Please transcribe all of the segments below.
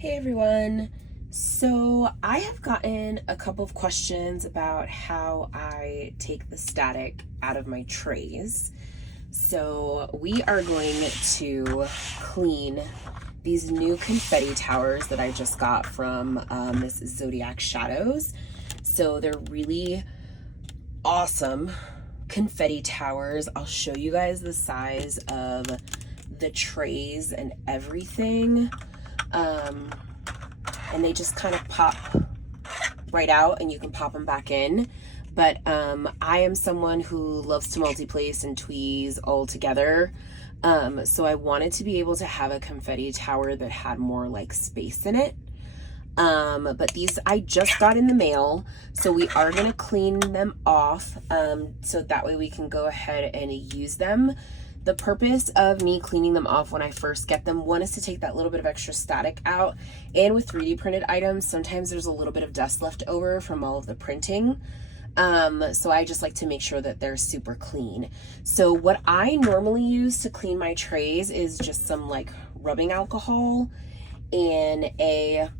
Hey everyone. So I have gotten a couple of questions about how I take the static out of my trays. So we are going to clean these new confetti towers that I just got from this Zodiac Shadows. So they're really awesome confetti towers. I'll show you guys the size of the trays and everything. And they just kind of pop right out and you can pop them back in. But I am someone who loves to multi-place and tweeze all together. So I wanted to be able to have a confetti tower that had more like space in it. But these I just got in the mail, so we are gonna clean them off so that way we can go ahead and use them. The purpose of me cleaning them off when I first get them, one is to take that little bit of extra static out, and with 3D printed items, sometimes there's a little bit of dust left over from all of the printing. So I just like to make sure that they're super clean. So what I normally use to clean my trays is just some like rubbing alcohol and a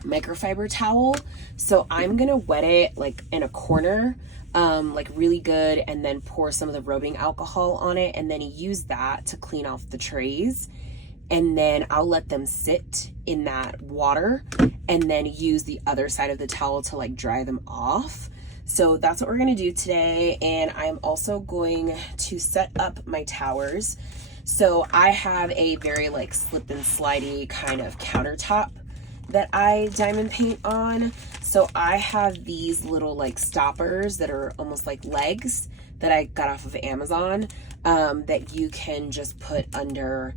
microfiber towel. So I'm gonna wet it like in a corner, like really good, and then pour some of the rubbing alcohol on it and then use that to clean off the trays. And then I'll let them sit in that water and then use the other side of the towel to like dry them off. So that's what we're gonna do today. And I'm also going to set up my towers. So I have a very like slip and slidey kind of countertop that I diamond paint on. So I have these little like stoppers that are almost like legs that I got off of Amazon, that you can just put under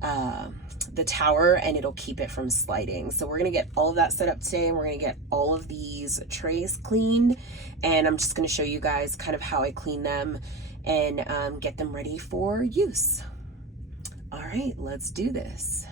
the tower and it'll keep it from sliding. So we're gonna get all of that set up today, and we're gonna get all of these trays cleaned, and I'm just gonna show you guys kind of how I clean them and get them ready for use. All right, let's do this.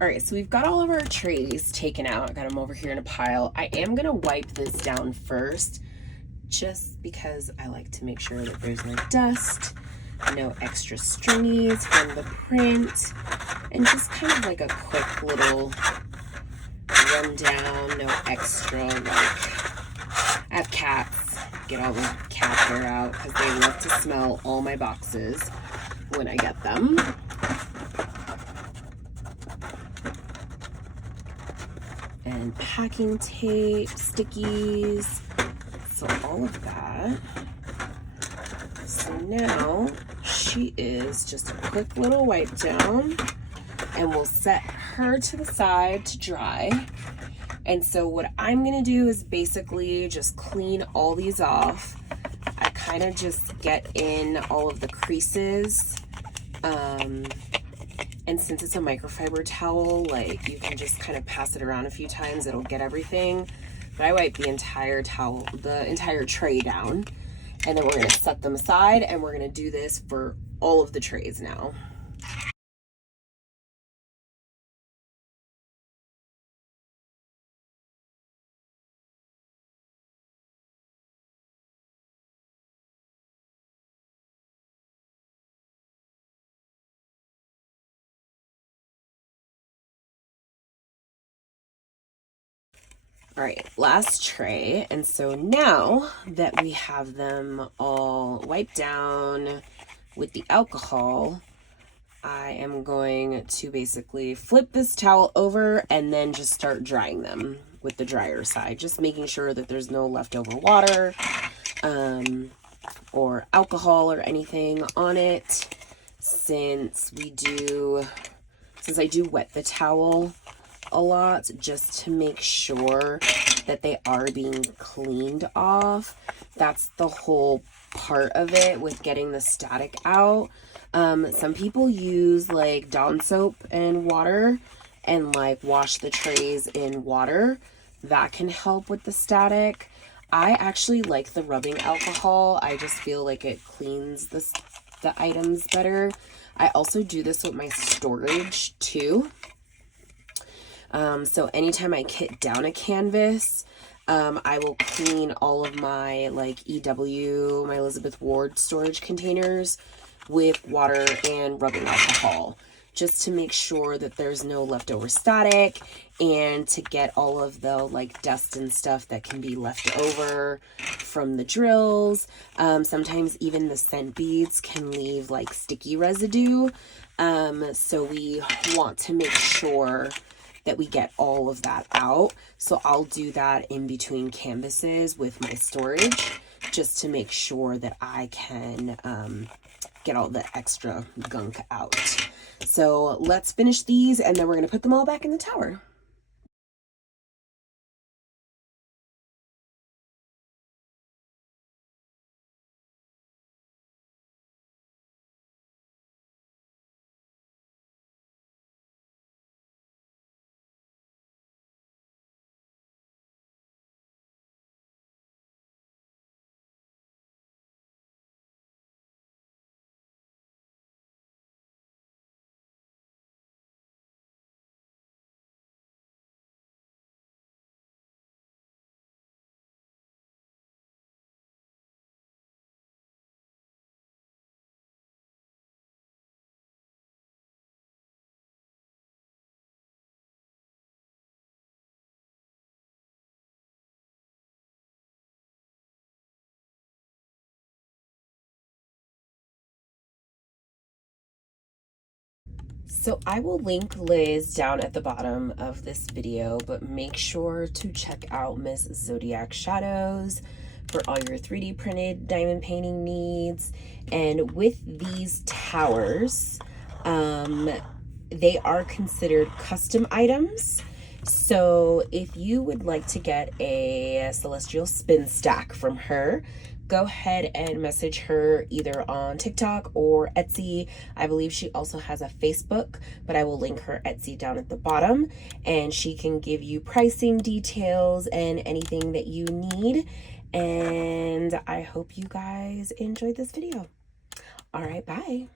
All right, so we've got all of our trays taken out. I got them over here in a pile. I am gonna wipe this down first, just because I like to make sure that there's no dust, no extra stringies from the print, and just kind of like a quick little rundown, no extra like, I have cats, get all the cat hair out because they love to smell all my boxes when I get them. And packing tape, stickies, so all of that. So now she is just a quick little wipe down, and we'll set her to the side to dry. And so what I'm gonna do is basically just clean all these off. I kind of just get in all of the creases. And since it's a microfiber towel, like you can just kind of pass it around a few times, it'll get everything. But I wipe the entire towel, the entire tray down, and then we're gonna set them aside, and we're gonna do this for all of the trays now. All right, last tray. And so now that we have them all wiped down with the alcohol, I am going to basically flip this towel over and then just start drying them with the dryer side, just making sure that there's no leftover water or alcohol or anything on it. Since I do wet the towel a lot, just to make sure that they are being cleaned off. That's the whole part of it with getting the static out. Some people use like Dawn soap and water and like wash the trays in water. that can help with the static. I actually like the rubbing alcohol. I just feel like it cleans the items better. I also do this with my storage too. So anytime I kit down a canvas, I will clean all of my like EW, my Elizabeth Ward storage containers with water and rubbing alcohol, just to make sure that there's no leftover static and to get all of the like dust and stuff that can be left over from the drills. Sometimes even the scent beads can leave like sticky residue. So we want to make sure that we get all of that out. So I'll do that in between canvases with my storage, just to make sure that I can get all the extra gunk out. So let's finish these and then we're going to put them all back in the tower. So I will link Liz down at the bottom of this video, but make sure to check out Miss Zodiac Shadows for all your 3D printed diamond painting needs. And with these towers, they are considered custom items. So if you would like to get a celestial spin stack from her, go ahead and message her either on TikTok or Etsy. I believe she also has a Facebook, but I will link her Etsy down at the bottom, and she can give you pricing details and anything that you need. And I hope you guys enjoyed this video. All right, bye.